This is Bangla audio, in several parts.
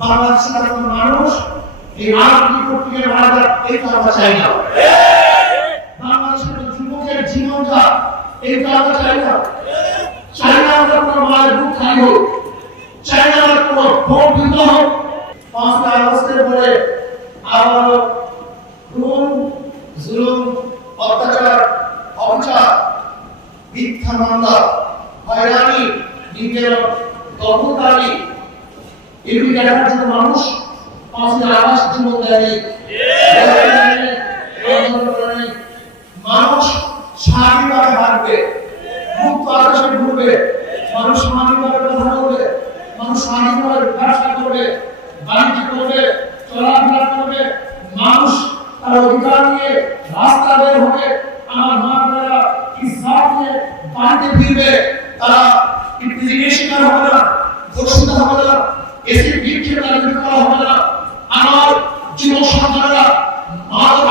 বাংলাদেশের সাধারণ মানুষ এই রাজনীতি প্রক্রিয়া মারা যাক এটা আমরা চাই না। বাংলাদেশের যুবকের জীবন যাক এটা আমরা চাই না। চাই না আমরা কোনো মায়ের বুক খালি হোক, চাই না আমরা কোনো ভোট দিতে হোক। 5 আগস্টের পরে আবারও খুন, জুলুম, অত্যাচার, অবিচার, মিথ্যা মামলা, হয়রানি, নিপীড়ন, দখলদারি এগুলি দেখার জন্য মানুষ 5 আগস্ট জীবন দেয়নি। মানুষ স্বাধীনভাবে হাঁটবে, মুক্ত আকাশে ঘুরবে, মানুষ স্বাধীনভাবে কথা বলবে, মানুষ স্বাধীনভাবে ব্যবসা করবে, বাণিজ্য করবে, চলাফেরা করবে, মানুষ তার অধিকার নিয়ে রাস্তা বের হবে। আমার মা বোনেরা ইসলাম নিয়ে বাড়িতে ফিরবে, তারা ইন্টিগ্রেশন শিকার হবে না, ধর্ষিত হবে না, এসিড ভিক্ষের রাজনীতি করা হবে না। আমার যুব সন্তানেরা মাদক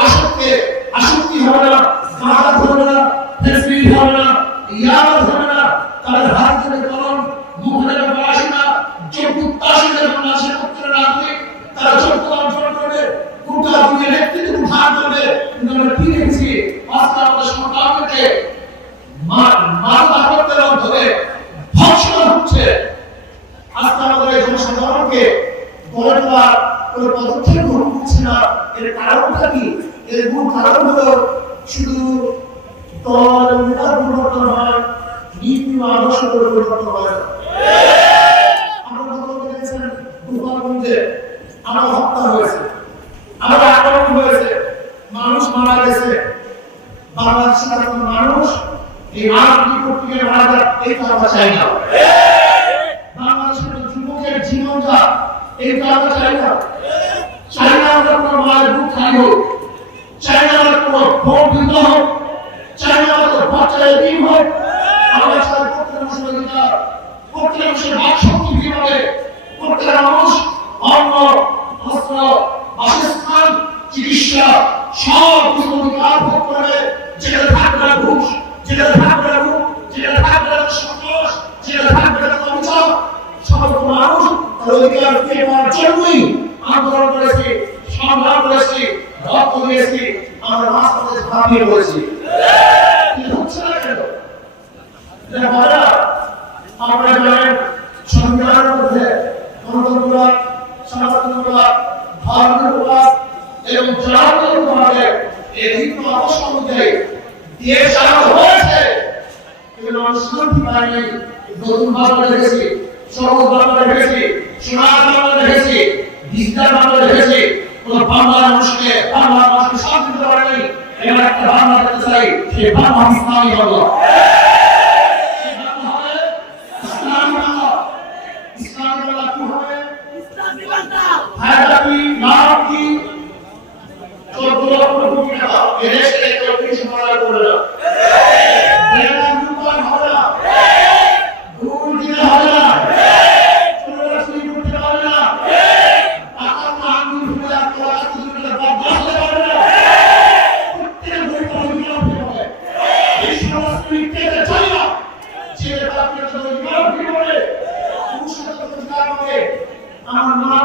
আসক্তি হবে না, মাদক ধরবে না, ফেসবুক হবে না, ইয়াবা ধরবে না, তাদের হাত ধরে কলম, মুখ ধরে পড়াশোনা, যোগ্যতাশীলদের বাংলাদেশের উত্তরের নাগরিক, তারা যোগ্যতা অর্জন করবে, গোটা দুনিয়ার নেতৃত্ব উদ্ধার করবে। কিন্তু আমরা কি দেখছি আজকে আমাদের সরকারকে মাদক আসক্তের মাধ্যমে ভৎসনা হচ্ছে। আজকে আমাদের এই জনসাধারণকে গড়ে তোলার কোনো পদক্ষেপ গ্রহণ করছে না। এর কারণটা কি? এর মূল কারণ হলো শুধু দল নেতার পরিবর্তন হয়, নীতি ও আদর্শ পরিবর্তন হয়। আপনারা দেখেছেন গোপালগঞ্জে আমার হত্যা হয়েছে, আমার আক্রমণ হয়েছে, মানুষ মারা গেছে। বাংলাদেশের সাধারণ মানুষ এই রাজনীতি প্রক্রিয়া মারা যাক এটা আমরা চাই না। বাংলাদেশের যুবকের জীবন যাক এটা আমরা চাই না। চাই না আমরা কোনো মায়ের বুক খালি হোক, চাই না আমরা কোনো ভোট দিতে হোক, চাই না আমাদের বাচ্চারা দিন হোক। আমরা চাই প্রত্যেক মানুষের অধিকার, প্রত্যেক মানুষের বাকশক্তি ফিরে পাবে, প্রত্যেক মানুষ অন্ন, বস্ত্র, বাসস্থান, চিকিৎসা সব কিছু অধিকার ভোগ করবে। যেখানে থাকবে না ঘুষ, যেখানে থাকবে না ঘুষ, যেখানে থাকবে না সন্ত্রাস, যেখানে থাকবে না অবিচার, সমস্ত মানুষ তার অধিকার ফিরে পাওয়ার জন্যই আন্দোলন করেছি, সংগ্রাম করেছি, রক্ত দিয়েছি, আমরা রাজপথে ঝাঁপিয়ে পড়েছি। হচ্ছে না কেন? আপনারা জানেন সংবিধানের মধ্যে গণতন্ত্রবাদ, সমাজতন্ত্রবাদ, ধর্মনিরপেক্ষবাদ এবং জনগণের এই ভিন্ন আদর্শ অনুযায়ী দেশ চালানো হয়েছে। কিন্তু আমরা শান্তি পাইনি। নতুন বাংলা দেখেছি, সবুজ বাংলা দেখেছি, সোনার বাংলা দেখেছি, ডিজিটাল বাংলা দেখেছি। কোন বাংলার মানুষকে শান্তি দিতে পারেনি। এবার একটা বাংলা দেখতে চাই, সেই বাংলা ইসলামী বাংলা। আমার মা